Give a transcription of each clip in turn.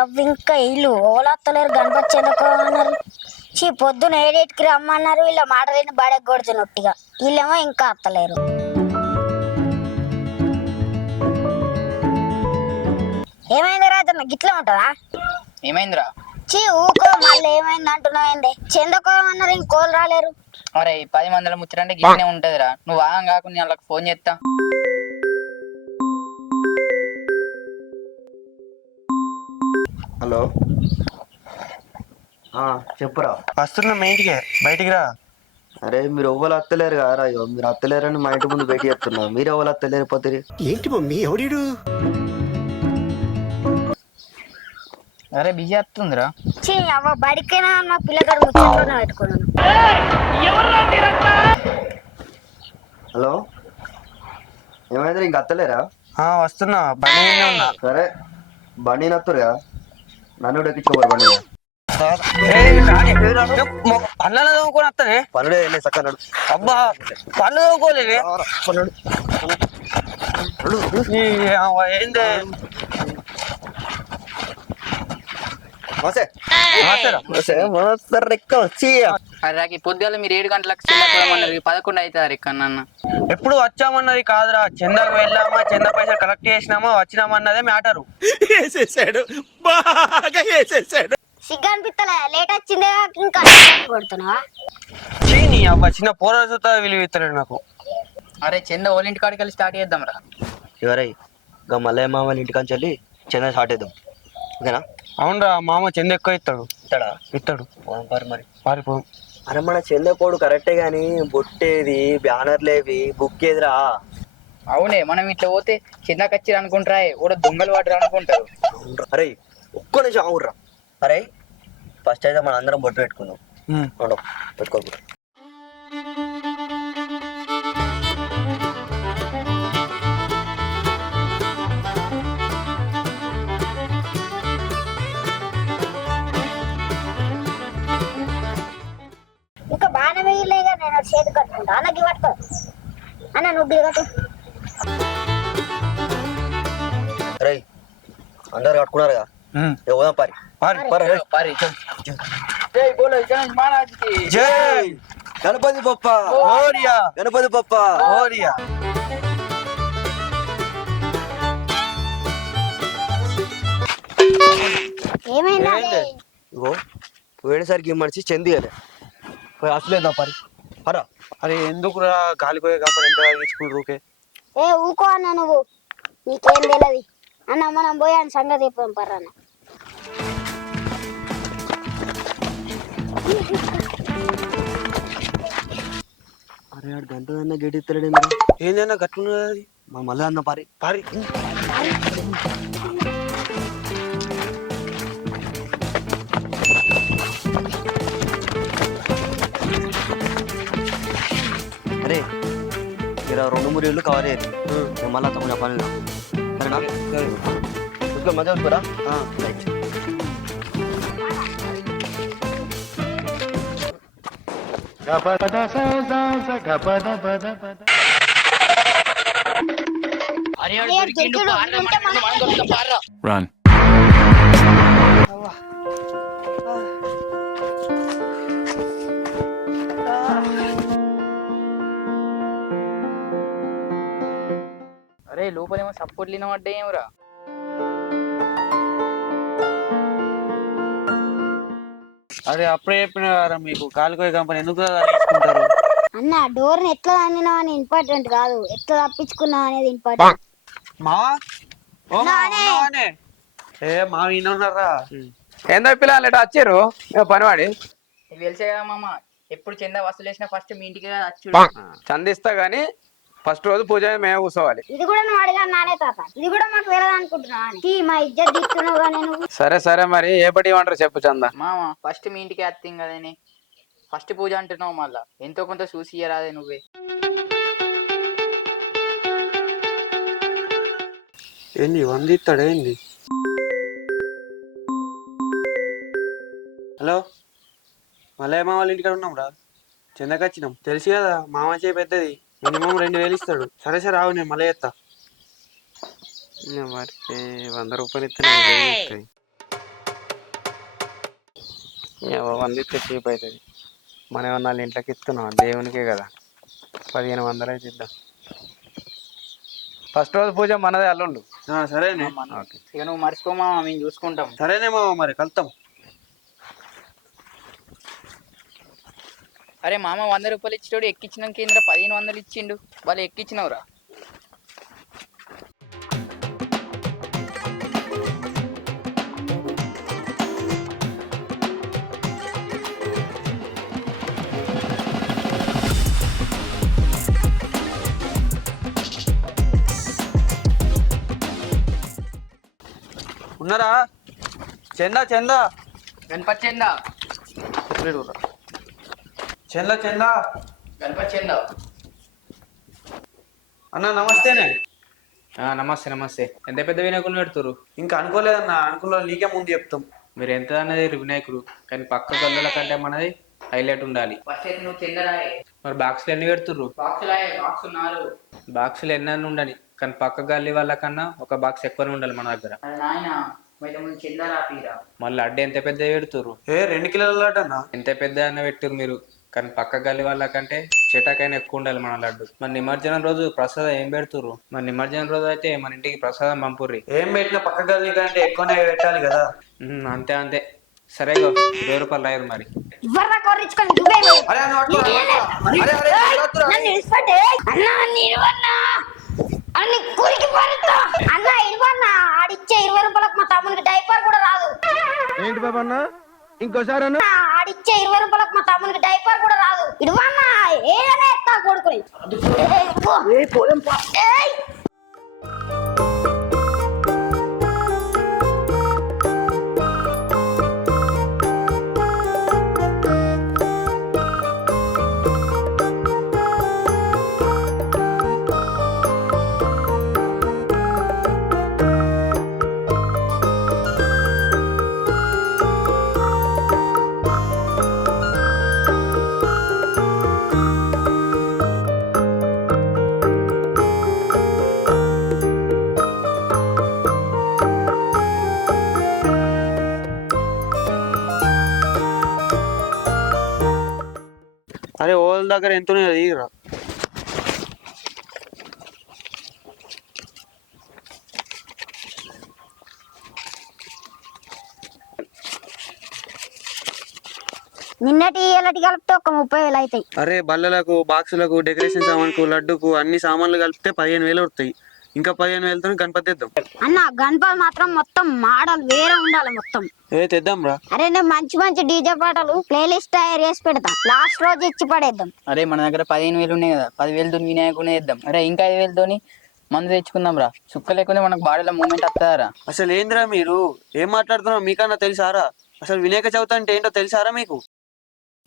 అవి ఇంకా ఇల్లు ఓలత్తలేరు గణపతి చెందకో అన్నారు. పొద్దున 7కి రమ్మన్నారు. వీళ్ళ మాట లేని బాడెకి కొడుతున్నట్టుగా వీళ్ళేమో ఇంకా అత్తలేరు. ఏమైంది రాజన్న గిట్లా ఉంటుందా? ఏమైందిరా? ఊకో మళ్ళీ ఏమైంది అంటున్నావు? చెందకో అన్నారు ఇంకోళ్ళు రాలేరు. అరే 10 మందిల ముచ్చటంటే గిట్నే ఉంటదిరా. నువ్వు ఆగం కాకుండా వాళ్ళకి ఫోన్ చేస్తా. హలో చెప్పురా. వస్తున్నా మీ ఇంటికి, బయటికి రా. అరే మీరు ఎవ్వరు అత్తలేరు కదా, మీరు అత్తలేరని మా ఇంటి ముందు బయట చెప్తున్నా. మీరు ఎవరు అత్తలేరు పోతే ఏంటి మమ్మీ ఎవడీడు? అరే బిజీ వస్తుందిరా. అవ్వ బడికైనా మా పిల్లగాడు ముచ్చట్లోనే పెట్టుకున్నాను. హలో ఏమైంది ఇంక అత్తలేరా? వస్తున్నా, బండి మీద ఉన్నా. సరే బండి నత్తురుగా, నన్ను ఎక్కించుకోరు బండి. పనులు చదువుకొని వస్తానే. పనుడే చక్కగా అబ్బా పనులు చదువుకోలేదు. ఏంది అరే పొద్దుగాల మీరు 7 గంటలకు చిన్నమన్నారు, 11 అవుతుంది ఎక్క అన్న. ఎప్పుడు వచ్చామన్నది కాదురా, చందాకు వెళ్ళామా, చంద పైసలు కలెక్ట్ చేసినామా, వచ్చినామన్నదే మ్యాటరు. వేసేసాడు, బాగా వేసేసాడు. సిగ్గు అనిపిస్తలే, లేట్ వచ్చిందే ఇంకా కొడుతున్నావా? చీని అబ్బా చిన్న పోరాడుతా విలువ ఇస్తలేడు నాకు. అరే చంద వాళ్ళ ఇంటి కాడికి వెళ్ళి స్టార్ట్ చేద్దాం రా. ఎవరై ఇంకా మల్లయ్య మామ ఇంటికాంచి వెళ్ళి చెన్నై స్టార్ట్ చేద్దాం, ఓకేనా? అవునరా, మామ చంద ఎక్కువ ఇస్తాడు. ఇస్తాడు మరి పారిపో. అరే మన చందపోడు కరెక్టే గాని బొట్టేది, బ్యానర్లేవి, బుక్ ఏదిరా? అవునే, మనం ఇట్లా పోతే చందాకి వచ్చి అనుకుంటారా, కూడా దొంగలు వాడరు అనుకుంటారు. అరే ఒక్క నిమిషం అవుర్రా. అరే ఫస్ట్ అయితే మన అందరం బొట్టు పెట్టుకుందాం. పెట్టుకోకూడదు. ఇంకా బాగానే వేయలేగా, నేను చేతి కట్టుకుంటా. అన్నకి పట్టుకో అన్న, నువ్వు దిగట్టు. అరే అందరు కట్టుకున్నారుగా, పోదాం పారి. జై గణపతి బప్ప, గణపతి బప్ప. ఏమైందా? ఇగో పోయేసరికి మనిషి చెంది అదే పోయి అసలేదా పారి. హరా అరే ఎందుకురా, గాలిపోయే కంపెనీ ఎంత తీసుకుని రూకే. ఊకో అన్న, నువ్వు నీకేం తెలియదు అన్న. మనం పోయాను సంగతి చెప్పాం పర్రన్న. అరే ఆడు గంట అన్న గేట్ ఇస్తలేడు. ఏందన్నా గట్లున్నది? మా మళ్ళీ అన్న పారి పారి. అరే మీరు 2-3 ఇళ్ళు కవర్ అయ్యారు. నేను మళ్ళీ తప్ప పని సరేనా? చూసుకో మజా చూసుకోరా. రైట్. Run. అరే లోపలేమో సపోర్ట్ లేని పడ్డా ఏమరా? అరే అప్పుడే చెప్పిన కదా మీకు, గాలిపోయే కంపెనీ ఎందుకు తీసుకుంటారు అన్న. డోర్ ని ఎట్లా అందినావు అని ఇంపార్టెంట్ కాదు, ఎట్లా తప్పించుకున్నావు అనేది ఇంపార్టెంట్. మా విన్నారా? ఏందో పిల్లలు ఎటు వచ్చారు పనివాడి? నీకు తెలిసే కదా మామ, ఎప్పుడు చందా వసూలు చేసినా ఫస్ట్ మీ ఇంటికి వచ్చి చందిస్తా గానీ ఫస్ట్ రోజు పూజ మేమే కూర్చోవాలి. ఇది కూడా నువ్వు అడిగాను నానే తాత, ఇది కూడా మాకు తెలియదు అనుకుంటున్నా. మా ఇజ్జత్ తీస్తున్నావు కానీ నువ్వు. సరే మరి ఏ పట్టి ఇవ్వంటారు చెప్పు చందా. మామ ఫస్ట్ మీ ఇంటికి అత్తిం కదనే, ఫస్ట్ పూజ అంటున్నావు, మళ్ళా ఎంతో కొంత చూసి ఇయ్యరాదే నువ్వే. ఏంది వందిస్తాడు ఏంది? హలో మల్లయ్య మామ వాళ్ళ ఇంటికాడ ఉన్నాం రా, చందకి వచ్చినాం. తెలుసు కదా మామ చేయి పెద్దది, మినిమం 2000 ఇస్తాడు. సరే రావు, నేను మళ్ళీ ఎత్తా. మరి 100 రూపాయలు ఇస్తే వందిస్తే చీప్ అవుతుంది. మనం ఏమన్నా వాళ్ళ ఇంట్లోకి ఇస్తున్నాం, దేవునికే కదా. 1500 అయితే ఇద్దాం. ఫస్ట్ రోజు పూజ మనదే అల్లుండు. సరేనే. ఓకే. ఇక నువ్వు మర్చిపోమా, మేము చూసుకుంటాం. సరేనే మామ, మరి కలుతాం. అరే మామ 100 రూపాయలు ఇచ్చేటోడు ఎక్కించినాక కేంద్ర 1500 ఇచ్చిండు. వాళ్ళు ఎక్కించినవురా. ఉన్నారా? చందా చందా గణపతి చందా, చందా చందా గణపతి చందా. అన్న నమస్తేనే. నమస్తే నమస్తే. ఎంత పెద్ద వినాయకులు పెడుతురు? ఇంకా అనుకోలేదన్న, అనుకున్న నీకే ముందు చెప్తాం. మీరు ఎంత అన్నది వినాయకుడు, కానీ పక్క గల్లుల కంటే మనది హైలైట్ ఉండాలి. ఫస్ట్ అయితే నువ్వు చందరాయే. మరి బాక్సులు ఎన్ని పెడుతుర్రు? బాక్స్ 4. బాక్సులు ఎన్ని ఉండని, కానీ పక్క గల్లీ వాళ్ళ కన్నా ఒక బాక్స్ ఎక్కువనే ఉండాలి మన దగ్గర. అది నాయన అయితే ముందు చందరా పీరా. మళ్ళీ అడ్డ ఎంత పెద్ద పెడుతుర్రు? 2 కిలోల లడ్డు అన్న. ఎంత పెద్ద అన్న పెట్టురు మీరు, కానీ పక్క గల్లి వాళ్ళ కంటే చెటాకైనా ఎక్కువ ఉండాలి మన లడ్డు. మరి నిమజ్జనం రోజు ప్రసాదం ఏం పెడుతుర్రు? మరి నిమజ్జనం రోజు అయితే మన ఇంటికి ప్రసాదం పంపుర్రి. ఏం పెట్టినా పక్క గల్లీ కంటే ఎక్కువనే పెట్టాలి కదా. అంతే అంతే. సరేగా 20 రూపాయలు రాయరు మరి. ఇవ్వరా కొర్రించుకొని నువ్వే అరే అన్న అట్లా నన్ను ఇష్టపడే అన్నా నిలవన్నా అన్ని కూలికి పడుతా అన్నా ఇవ్వన్నా ఆడిచ్చే 20 రూపాయలకు మా తమ్మునికి డైపర్ కూడా రాదు. ఏంటి బాబా అన్న, ఇంకోసారి అన్న. ఆడిచ్చే 20 రూపాయలకు మా తమ్మునికి డైపర్ కూడా రాదు. ఇవ్వన్నా ఏదైనా ఎత్తా కొడుకుని. ఏయ్ అరే ఓళ్ళ దగ్గర ఎంత తీయరా. నిన్నటి ఇళ్ళటి కలిపితే ఒక 30,000 అవుతాయి. అరే బల్లలకు, బాక్సులకు, డెకరేషన్ సామాన్కు, లడ్డుకు అన్ని సామాన్లు కలిపితే 15,000 వస్తాయి. ఇంకా 15,000తో గణపతి తెద్దాం. అన్న గణపతి మాత్రం మొత్తం మోడల్ వేరే ఉండాలి మొత్తం. తెద్దాం రా. అరే నేను మంచి మంచి డీజే పాటలు ప్లేలిస్ట్ తయారు చేసి పెడతా. లాస్ట్ రోజు ఇచ్చి పడేద్దాం. అరే మన దగ్గర 15,000 ఉన్నాయి కదా, 10,000తో వినాయకునే వేద్దాం. అరే ఇంకా 5,000తోని మందు తెచ్చుకుందాం రా. సుక్క లేకుండా మనకు బాడీలో మూమెంట్ వస్తుందారా. అసలు ఏందిరా మీరు ఏం మాట్లాడుతున్నారో మీకన్నా తెలుసారా? అసలు వినాయక చవితి అంటే ఏంటో తెలుసారా మీకు?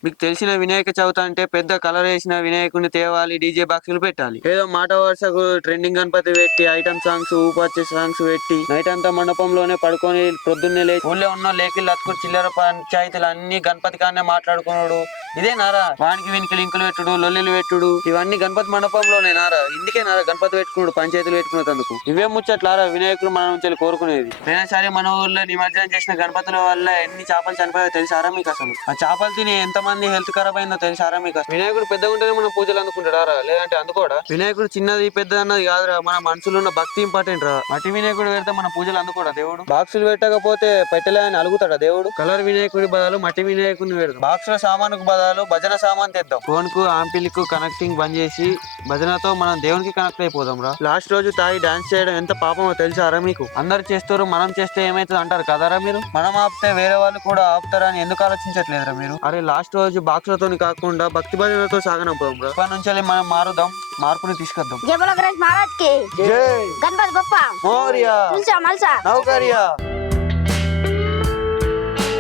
మీకు తెలిసిన వినాయక చవితి అంటే పెద్ద కలర్ వేసిన వినాయకుడిని తేవాలి, డీజే బాక్సులు పెట్టాలి. ఏదో మాట వరుసకు ట్రెండింగ్ గణపతి పెట్టి ఐటమ్ సాంగ్స్, ఊపొచ్చే సాంగ్స్ పెట్టి నైట్ అంతా మండపంలోనే పడుకొని పొద్దున్నే లేచి ఊళ్ళో ఉన్న లేకిళ్ళు అతుకుని చిల్లర పంచాయతీలు అన్ని గణపతి కానే మాట్లాడుకున్నాడు. ఇదే నారా వానికి వీనికి లింకులు పెట్టుడు, లొల్లిలు పెట్టుడు, ఇవన్నీ గణపతి మండపంలోనే నారా. ఇందుకే నారా గణపతి పెట్టుకున్నాడు, పంచాయతీలు పెట్టుకున్నందుకు. ఇవే ముచ్చట్లారా వినాయకుడు మన నుంచి కోరుకునేది. పోయినసారి మన ఊర్లో నిమజ్జనం చేసిన గణపతుల వల్ల ఎన్ని చేపలు చనిపోయాయో తెలుసారా మీకు? అసలు ఆ చేపలు తిని ఎంతమంది హెల్త్ ఖరాబ్ అయిందో తెలుసారా మీకు? వినాయకుడు పెద్దగా ఉంటేనే మనం పూజలు అందుకుంటాడా, లేదంటే అందుకోడా? వినాయకుడు చిన్నది పెద్దది అన్నది కాదురా, మన మనసులో ఉన్న భక్తి ఇంపార్టెంట్ రా. మట్టి వినాయకుడు పెడితే మన పూజలు అందుకోడా దేవుడు? బాక్సులు పెట్టకపోతే పెట్టలే అని అలుగుతాడా దేవుడు? కలర్ వినాయకుడి బదులు మట్టి వినాయకుడిని పెడతాం. బాక్సుల సామానుకు బదులు భజన సామాన్ తెద్దాం. ఫోన్ కు ఆంపిల్కు కనెక్టింగ్ బంద్ చేసి భజనతో మనం దేవునికి కనెక్ట్ అయిపోదాం రా. లాస్ట్ రోజు తాగి డాన్స్ చేయడం ఎంత పాపమో తెలుసారా మీకు? అందరు చేస్తారు, మనం చేస్తే ఏమైతుంది అంటారు కదరా మీరు. మనం ఆపితే వేరే వాళ్ళు కూడా ఆపుతారని ఎందుకు ఆలోచించట్లేదురా మీరు? అరే లాస్ట్ రోజు బాక్సులతో కాకుండా భక్తి భజనతో సాగనంపుదాం రా. ఇప్పటి నుంచి మనం మారుదాం, మార్పుని తీసుకొద్దాం. జై బోలో గణేష్ మహారాజ్ కి జై. గణపతి బప్పా మోరియా. తులసా మల్సా నౌకరియా.